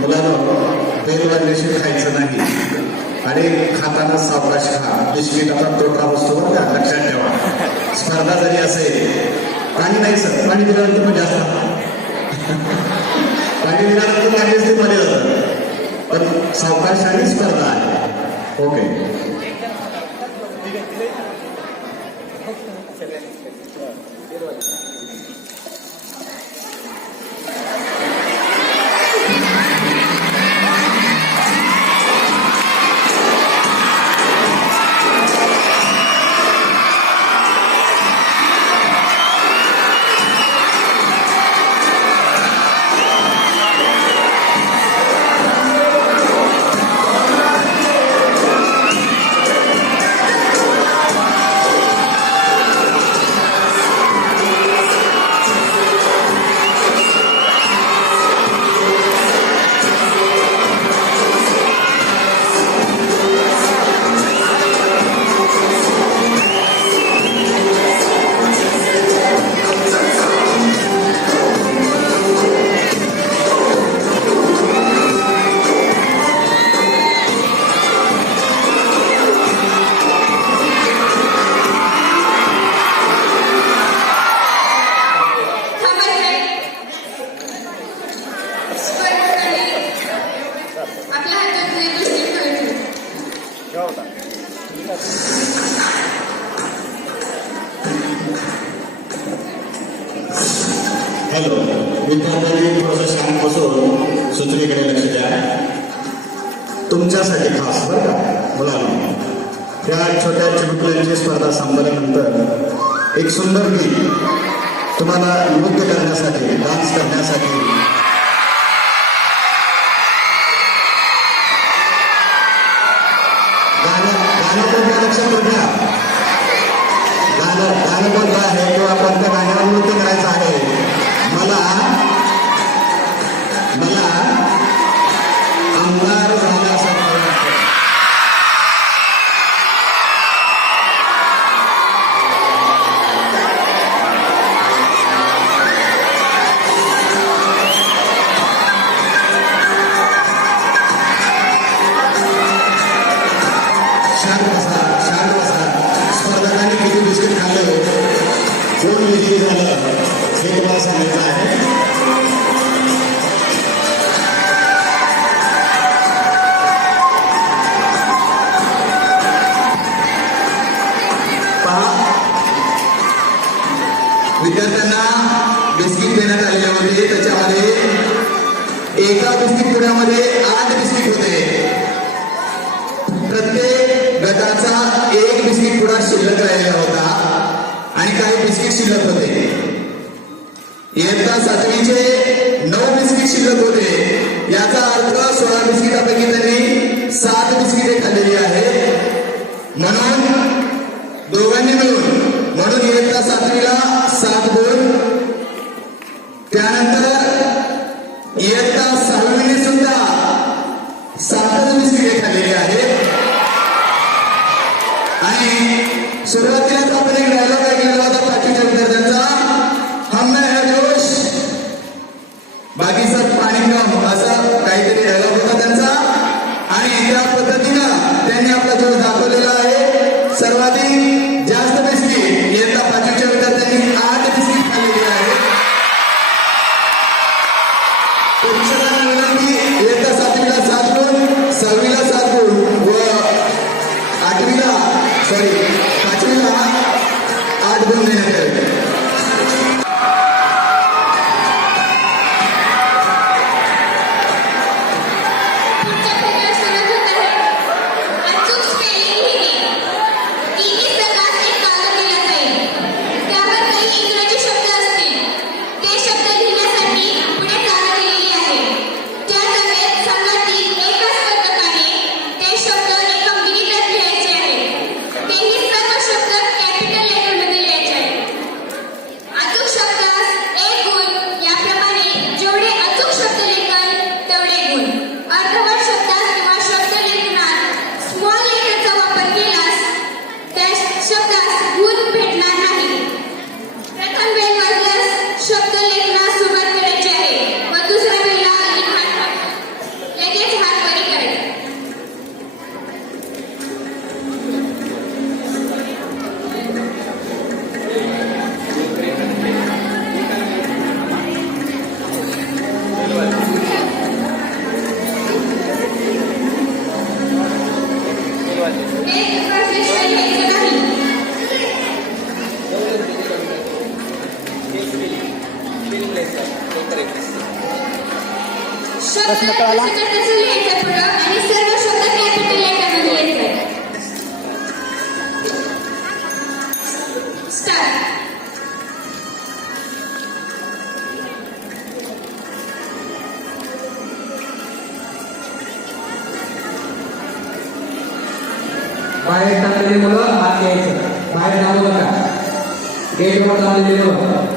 मुलांनो, बेल वाजल्याशिवाय खायचं नाही आणि खाताना सावकाश खा. बिस्किटाचा तोटा बसतो बरं का, लक्षात ठेवा. स्पर्धा जरी असेल, पाणी नाही सर, पाणी दिल्यानंतर पण जास्त पाणी दिल्यानंतर पाणी ते मध्ये जातं, पण सावकाश आणि स्पर्धा आहे. ओके. हॅलो विद्यार्थ्यांनी थोडंसं शांत बसून सूचनेकडे लक्ष द्या. तुमच्यासाठी खास बरं का मुलांना, त्या छोट्या चिमुकल्यांची स्पर्धा संपल्यानंतर एक सुंदर गीत तुम्हाला नृत्य करण्यासाठी, डान्स करण्यासाठी गाणं कोणत्या लक्षात घ्या. गाणं कोणतं आहे किंवा कोणत्या गाण्यावर नृत्य करायचं आहे. मला आमदार झाल्यासारखं वाटतं. शांत बसा. स्पर्धकांनी किती बिस्किट खाल्लं, कोण विजयी झालं हे तुम्हाला सांगायचं आहे. पहा, विद्यार्थ्यांना बिस्किट देण्यात आलेले होते. त्याच्यामध्ये एका बिस्किट पुड्यामध्ये 8 बिस्किट होते. प्रत्येक गटाचा एक बिस्किट पुडा शिल्लक राहिलेला होता आणि काही बिस्किट शिल्लक होते. इयत्ता 7वीचे 9 बिस्किट शिल्लक होते. याचा अर्थ 16 बिस्किटापैकी त्यांनी 7 बिस्किटे खाल्लेली आहेत. म्हणून दोघांनी मिळून, म्हणून इयत्ता 7वीला 7 गुण. त्यानंतर इयत्ता 6वीने सुद्धा 7 बिस्किटे खाल्लेली आहेत. आणि सुरुवातीलाच आपण एक डायलॉग ऐकलेला होता 5वीच्या विद्यार्थ्यांचा, हम में है जोश बाकी सब पाणी कम, असा काहीतरी डायलॉग होता त्यांचा. आणि त्या पद्धतीनं त्यांनी आपला जोश दाखवलेला आहे. सर्वाधिक जास्त बिस्किट इयत्ता 5वीच्या विद्यार्थ्यांनी 8 बिस्किट खाल्लेली आहे. परीक्षकांना विनंती, इयत्ता 7वीला 7 गुण, 6वीला 7 गुण व 5वीला 8 गुण देण्यात आले. प्रश्न कळाला? लिहायचं पुढं आणि सर्व शब्द कॅपिटल लेटरमध्ये लिहायचे. स्टार्ट. बाहेर टाकलेली मुलं आत यायचं, बाहेर जाऊ नका. गेटवर लावलेली मुलं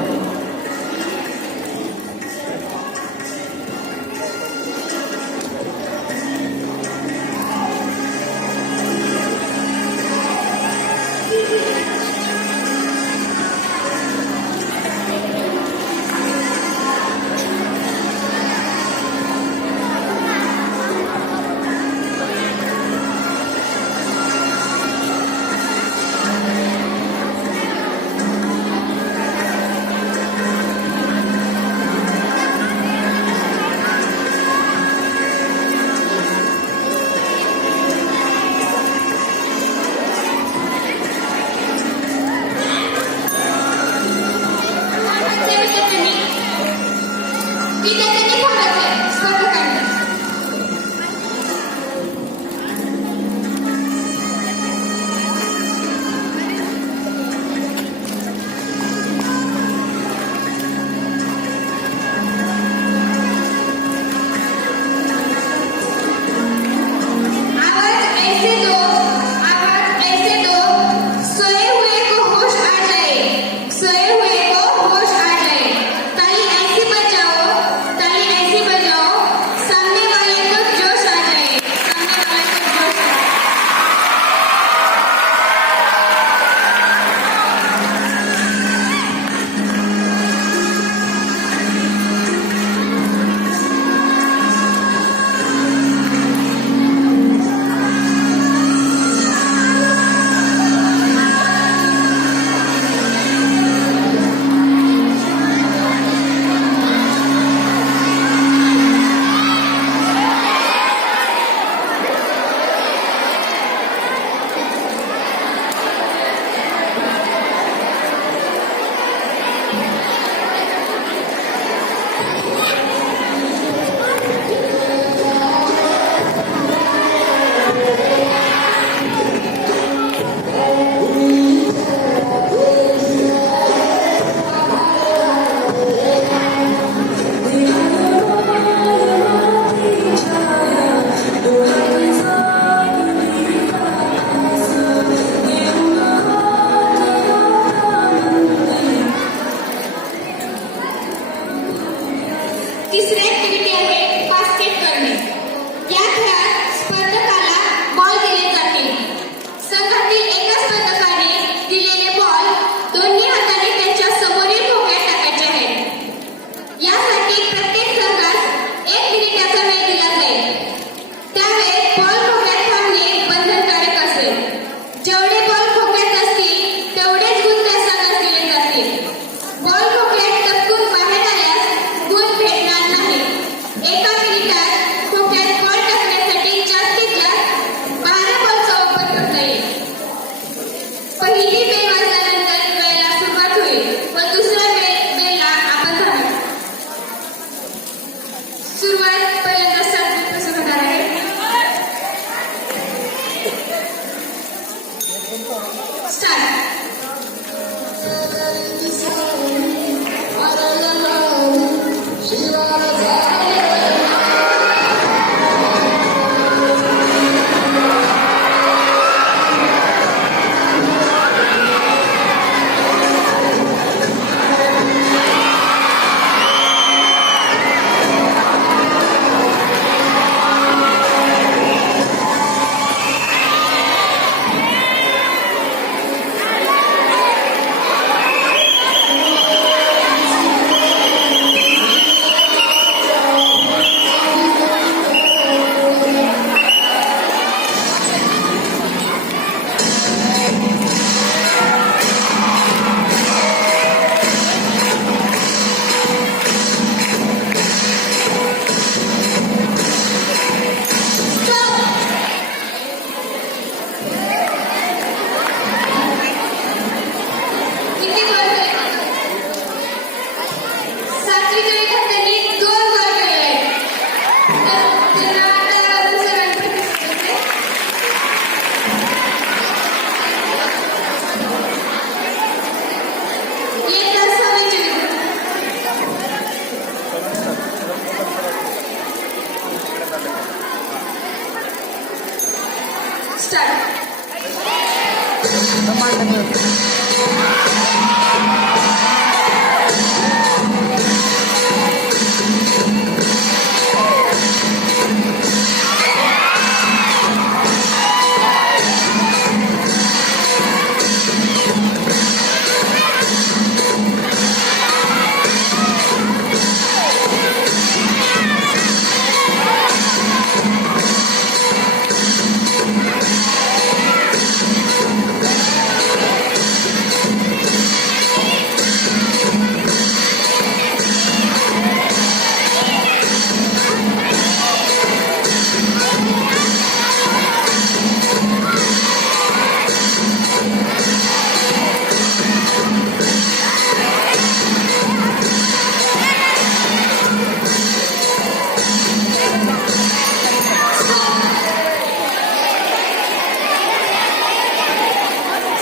स्टार्ट.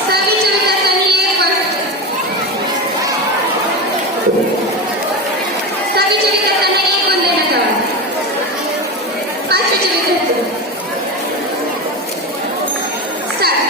सहावीच्या विद्यार्थ्यांनी एक गोष्ट. सहावीच्या विद्यार्थ्यांना एक गुण देण्यात आला. पाचवीचे विद्यार्थी स्टार्ट.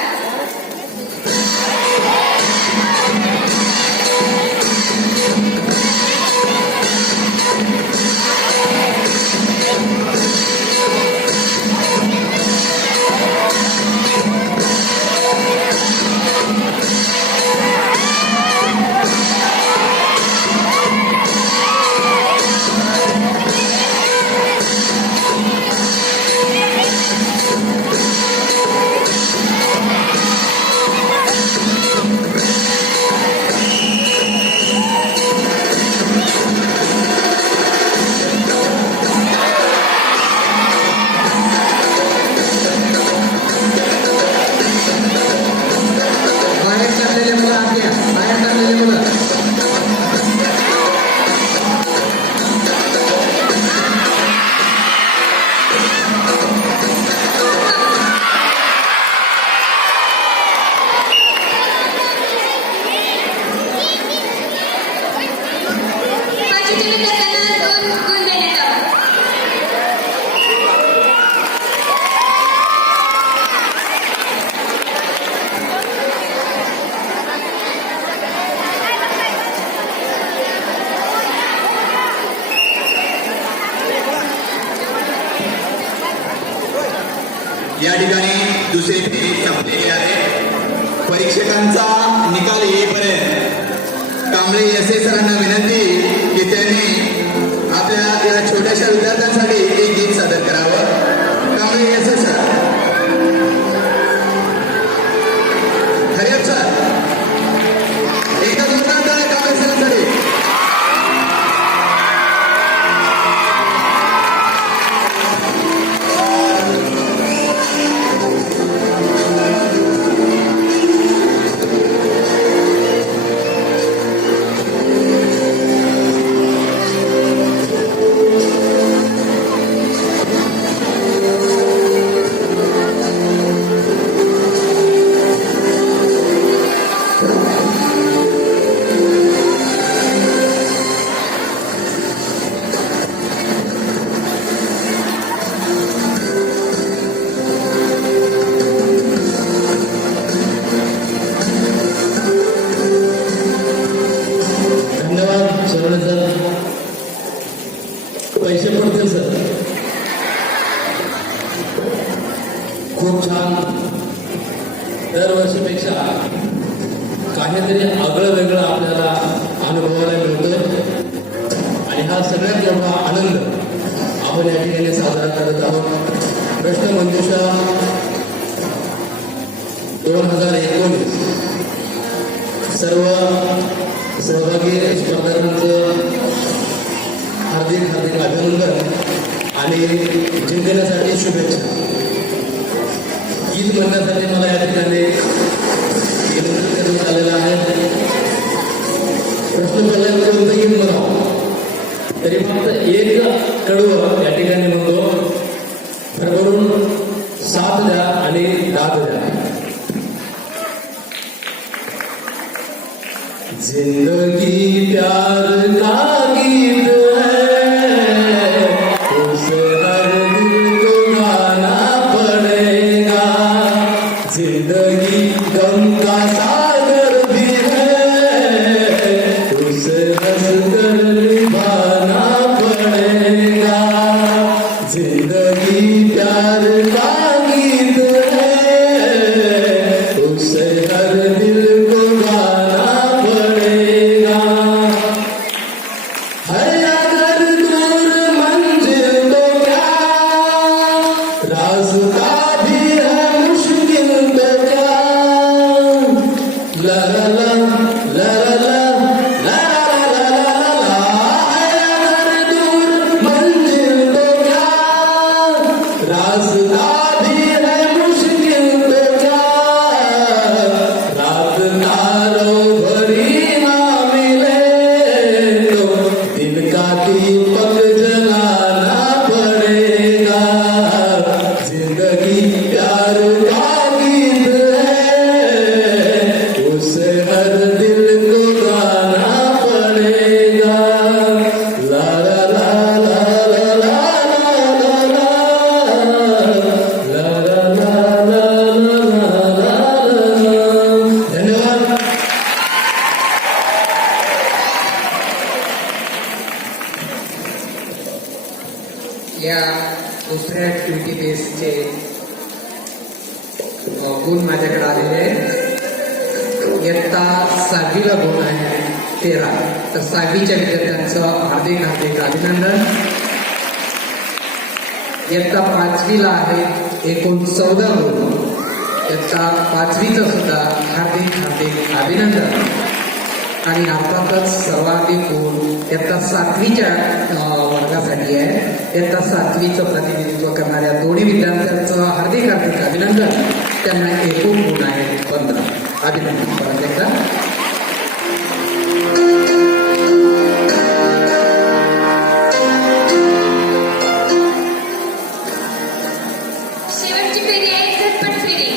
बाहेर टाकलेले मुलं आत या. बाहेर टाकलेले मुलं. पाचवीच्या विद्यार्थ्यांना 2 गुण देण्यात आला. या ठिकाणी दुसरी फेरी संपलेली आहे. परीक्षकांचा निकाल येईपर्यंत कांबळे एस सरांना विनंती की त्यांनी आपल्या या छोट्याशा विद्यार्थ्यांसाठी एक गीत सादर करावं. कांबळे एस सर, हरिअप सर, एकदा जोरदार टाळ्या कांबळे सरांसाठी. धन्यवाद शरवणे सर. पैसे पडतील सर. खूप छान. दरवर्षीपेक्षा काहीतरी आगळं वेगळं आपल्याला अनुभवायला मिळतं आणि हा सगळ्यात मोठा आनंद आपण या ठिकाणी साजरा करत आहोत. प्रश्नमंजुषा 2019 सर्व सहभागी स्पर्धकांचं हार्दिक हार्दिक अभिनंदन आणि जिंकण्यासाठी शुभेच्छा. गीत म्हणण्यासाठी मला या ठिकाणी विनंती करण्यात आलेलं आहे. प्रश्न पहिल्यांदा कोणतं गीत म्हणावं तरी फक्त एक कडवं या ठिकाणी म्हणतो. भरभरून साथ द्या आणि दाद द्या. जिंदगी प्यार का गीत है, उसे हर दिल को गाना पड़ेगा. जिंदगी प्यार का गीत है, उसे हर दिल को गाना पड़ेगा। है अगर दूर मंजिल तो क्या, रास्ता भी है मुश्किल तो क्या। ला ला ला ला ला ला ला ला ला। है अगर दूर मंजिल तो क्या, रास्ता भी है मुश्किल तो क्या। रात तारों भरी ना मिले तो दिन का दीपक जलाना पड़ेगा। जिंदगी प्यार का गीत है, उसे हर दिल को गाना पड़ेगा। ला ला ला ला ला ला ला ला ला ला ला ला ला ला। धन्यवाद। या दुसऱ्या ऍक्टिव्हिटी बेसचे गुण माझ्याकडे आलेले आहेत. इयत्ता 6वीला गुण आहे 13. तर 6वीच्या विद्यार्थ्यांचं हार्दिक हार्दिक अभिनंदन. इयत्ता 5वीला आहे एकूण 14 गुण. इयत्ता 5वीचं सुद्धा हार्दिक हार्दिक अभिनंदन. आणि अर्थातच सर्वाधिक गुण इयत्ता 7वीच्या वर्गासाठी आहे. इयत्ता 7वीचं प्रतिनिधित्व करणाऱ्या दोन्ही विद्यार्थ्यांचं हार्दिक हार्दिक अभिनंदन. त्यांना एकूण गुण आहेत 15. अभिनंदन परत एकदा. शेवटची फेरी आहे झटपट फेरी.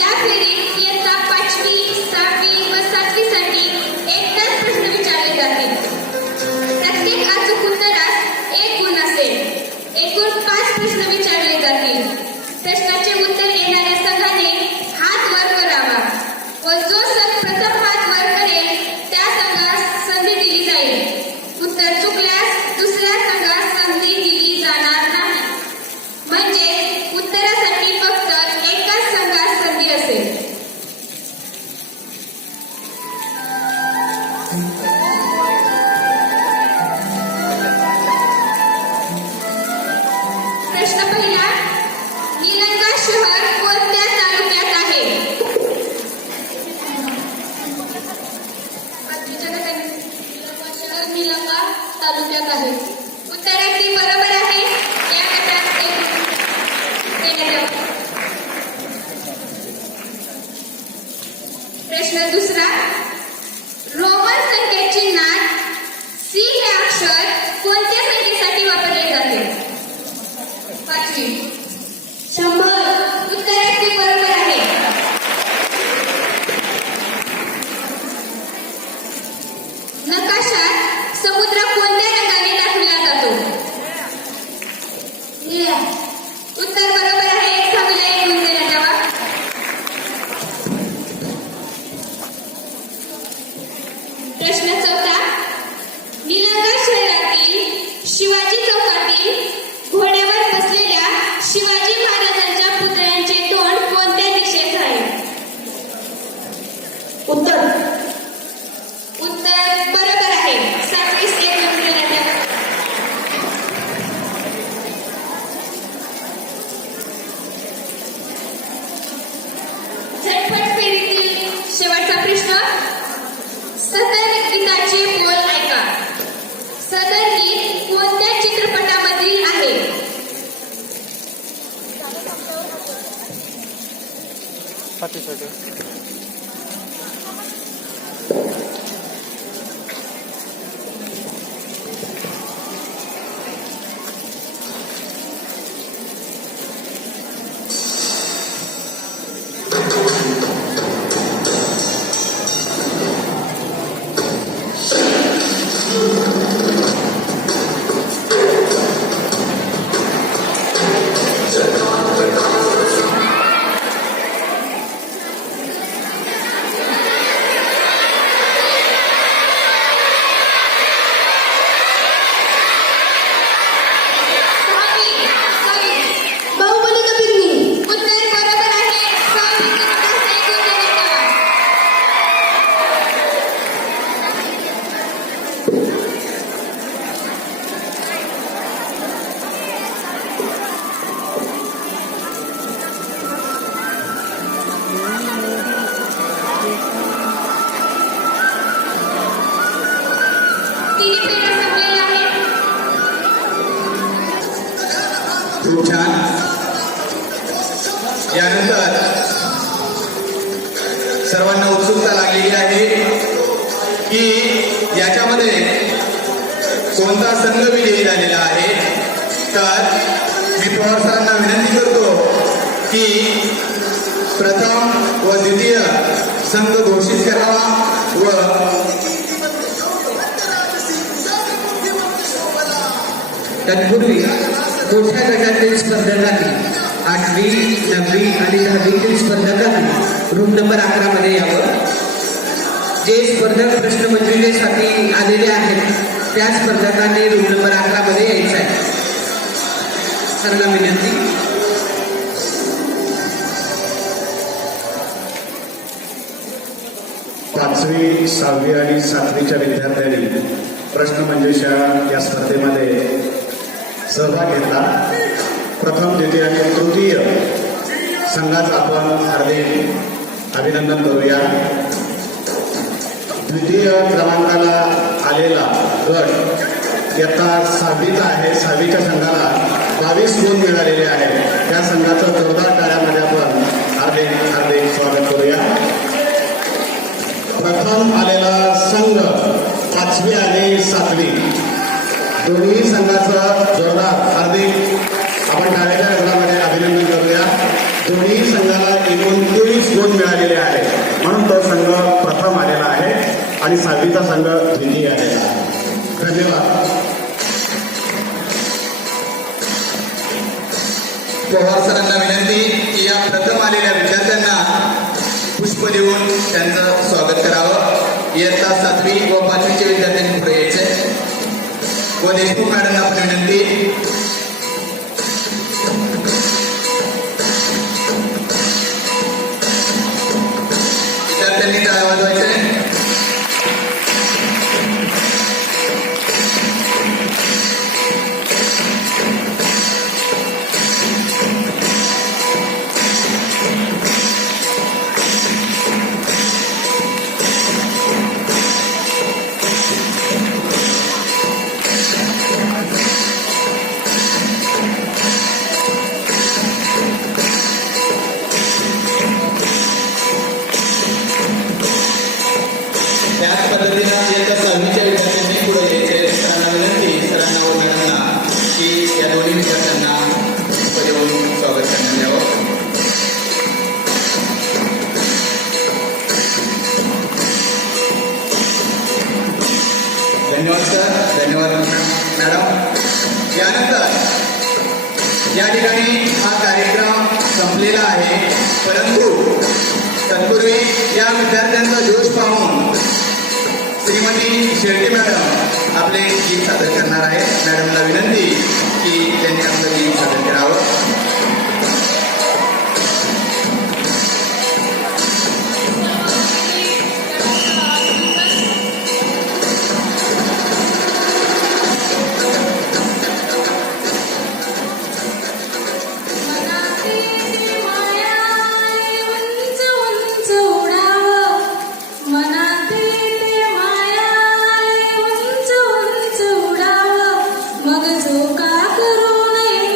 या फेरीत इयत्ता 5वी, 6वी व 7वीसाठी एकदाच प्रश्न विचारले जातील. प्रत्येक अचूक उत्तरास 1 गुण असेल. एकूण 5 प्रश्न विचारले जातील. प्रश्नाचे उत्तर येणाऱ्या संघाने हात वर करावा व जो संघ प्रथम हात वर करेल त्या संघास संधी दिली जाईल. उत्तर चुकल्यास दुसऱ्या संघास संधी दिली जाणार नाही. म्हणजे उत्तरासाठी फक्त एकाच संघास संधी असेल. प्रश्न पहिला. निलंगा शहर कोणत्या तालुक्यात आहे? निलंगा शहर निलंगा तालुक्यात आहे. उत्तर अगदी बरोबर आहे. या गटात एक देण्यात यावं. प्रश्न दुसरा. रोमन संख्या चिन्हात सी हे अक्षर कोणत्या संख्येसाठी वापरले जाते? 5वी. 100. उत्तर अगदी बरोबर आहे. नकाशात समुद्र कोणत्या रंगाने दाखवला जातो? निळ्या. उत्तर बरोबर आहे. 6वीला एक गुण देण्यात यावा. प्रश्न चौथा. निलंगा शहरातील शिवाजी चौकातील घोड्यावर बसलेल्या शिवाजी महाराजांच्या पुतळ्यांचे तोंड कोणत्या दिशेस आहे? उत्तर बरोबर आहे. 7वीस एक गुण देण्यात यावा. झटपट फेरीतील शेवटचा प्रश्न. सदर गीताचे बोल ऐका. सदर गीत कोणत्या चित्रपटामधील आहे? खूप छान. यानंतर सर्वांना उत्सुकता लागलेली आहे की याच्यामध्ये कोणता संघ विजयी झालेला आहे. तर मी पवार सरांना विनंती करतो की प्रथम व द्वितीय संघ घोषित करावा व तत्पूर्वी मोठ्या गटातील स्पर्धकांनी 8वी, 9वी आणि 10वीतील स्पर्धकांनी रूम नंबर 11 मध्ये यावं. जे स्पर्धक प्रश्नमंजुरीसाठी आलेले आहेत त्या स्पर्धकांनी रूम नंबर 11 मध्ये यायचं आहे. सर्वांना विनंती. पाचवी, 6वी आणि 7वीच्या विद्यार्थ्यांनी प्रश्नमंजुषा या स्पर्धेमध्ये सहभाग घेतला. प्रथम, द्वितीय आणि तृतीय संघाचं आपण हार्दिक अभिनंदन करूया. द्वितीय क्रमांकाला आलेला गट इयत्ता 6वीचा आहे. 6वीच्या संघाला 22 गुण मिळालेले आहेत. त्या संघाचं जोरदार टाळ्यामध्ये आपण हार्दिक हार्दिक स्वागत करूया. प्रथम आलेला संघ 5वी आणि 7वी दोन्ही संघाचं जोरदार हार्दिक आपण टाळ्याच्या गजरामध्ये अभिनंदन करूया. दोन्ही संघाला एकूण 23 गुण मिळालेले आहेत म्हणून तो संघ प्रथम आलेला आहे आणि 6वीचा संघ द्वितीय आलेला आहे. धन्यवाद. पवार सरांना विनंती की या प्रथम आलेल्या विद्यार्थ्यांना पुष्प देऊन त्यांचं स्वागत करावं. इयत्ता 7वी व 5वीच्या विद्यार्थ्यांनी पुढे यायचे व देशमुख मॅडमना पण विनंती. विद्यार्थ्यांनी टाळ्या वाजवायचे. त्याच पद्धतीनं इयत्ता 6वीच्या विद्यार्थ्यांनी पुढे यायचे. सरांना विनंती, सरांना व मॅडमना की या दोन्ही विद्यार्थ्यांना पुष्प देऊन स्वागत करण्यात यावं. धन्यवाद सर, धन्यवाद मॅडम. यानंतर या ठिकाणी हा कार्यक्रम संपलेला आहे, परंतु तत्पूर्वी या विद्यार्थ्यांचा जोश पाहून श्रीमती शेळके मॅडम आपले गीत सादर करणार आहेत. मॅडमला विनंती की त्यांनी आपलं गीत सादर करावं. मग झोका करू नये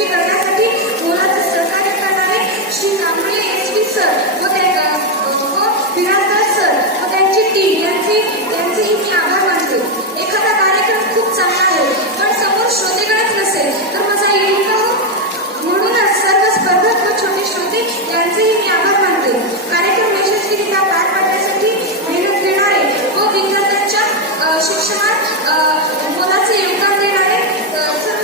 यशस्वी करण्यासाठी मोलाचं सहकार्य करणारे श्री कांबळे एस.व्ही. सर व बिराजदार सर व त्यांची टीम यांचेही मी आभार मानते. एखादा कार्यक्रम खूप चांगला आहे पण समोर श्रोतेगणच नसेल तर मजा येईल का हो? म्हणूनच सर्व स्पर्धक व छोटे श्रोते यांचेही मी आभार मानते. कार्यक्रम यशस्वीरित्या पार पाडण्यासाठी मेहनत घेणारे व विद्यार्थ्यांच्या शिक्षणात मोलाचे योगदान देणारे सर्व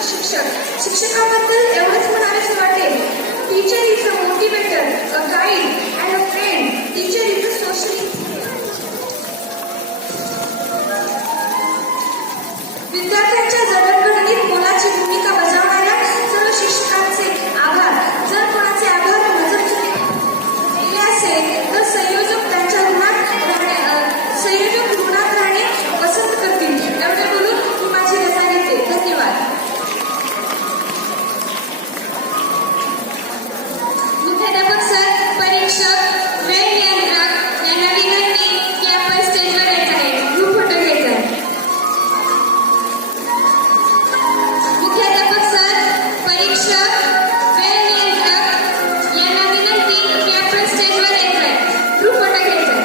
शिक्षकांबद्दल एवढंच म्हणावेसे वाटेल. Teacher is a motivator, a guide and a friend. Teacher is a social. विद्यार्थ्यांच्या जडणघडणीत मोलाची भूमिका बजावणाऱ्या सर्व शिक्षकांचे आभार. जर कोणाचे आभार नजर केले असेल तर संयोजक ऋणात राहणे पसंत करतील. एवढे बोलून मी माझी रजा घेते. धन्यवाद. मुख्याध्यापक सर, परीक्षक, वेळ नियंत्रक यांना विनंती की आपण स्टेजवर येत आहे. ग्रुप फोटो घ्यायचा आहे. मुख्याध्यापक सर, परीक्षक, वेळ नियंत्रक यांना विनंती की आपण स्टेजवर येत आहे. ग्रुप फोटो घ्यायचा आहे.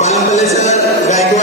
पालकले सर, गायकवाड